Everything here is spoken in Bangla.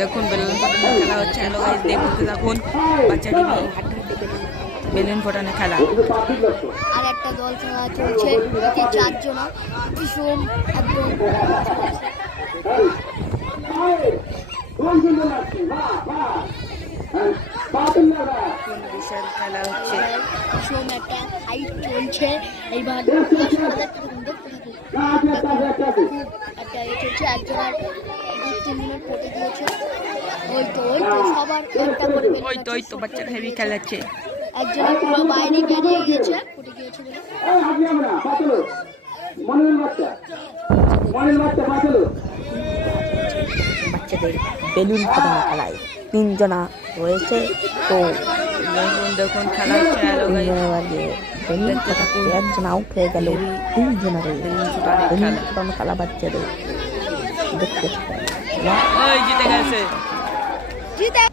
দেখুন বেলুন ফোটানো খেলা হচ্ছে। হ্যালো গাইস দেখতে থাকুন। বাচ্চা টিভি বেলুন ফোটানো খেলা। আর একটা দল খেলা চলছে। এতে চারজনা ভীষণ একদম। বিশাল খেলা হচ্ছে। ভীষণ একটা চলছে। এইবার। একটা এ চলছে। একজনের দু তিন দিয়েছে। ওই তো ওই তো সবার একটা করে বেলুন ওই তো ওই তো বাচ্চা হেভি খেলাচ্ছে। একজনের পুরো বাইরে বেরিয়ে গিয়েছে ফুটে গিয়েছে বলে। বাচ্চাদের বেলুন ফোটানো খেলায় তিনজনা রয়েছে। তো দেখুন খেলা বেলুন ফোটাতে একজন আউট হয়ে গেল। তিনজনা রয়েছে বেলুন ফোটানো খেলা বাচ্চাদের। দেখতে। ওই জিতে গেছে জিতে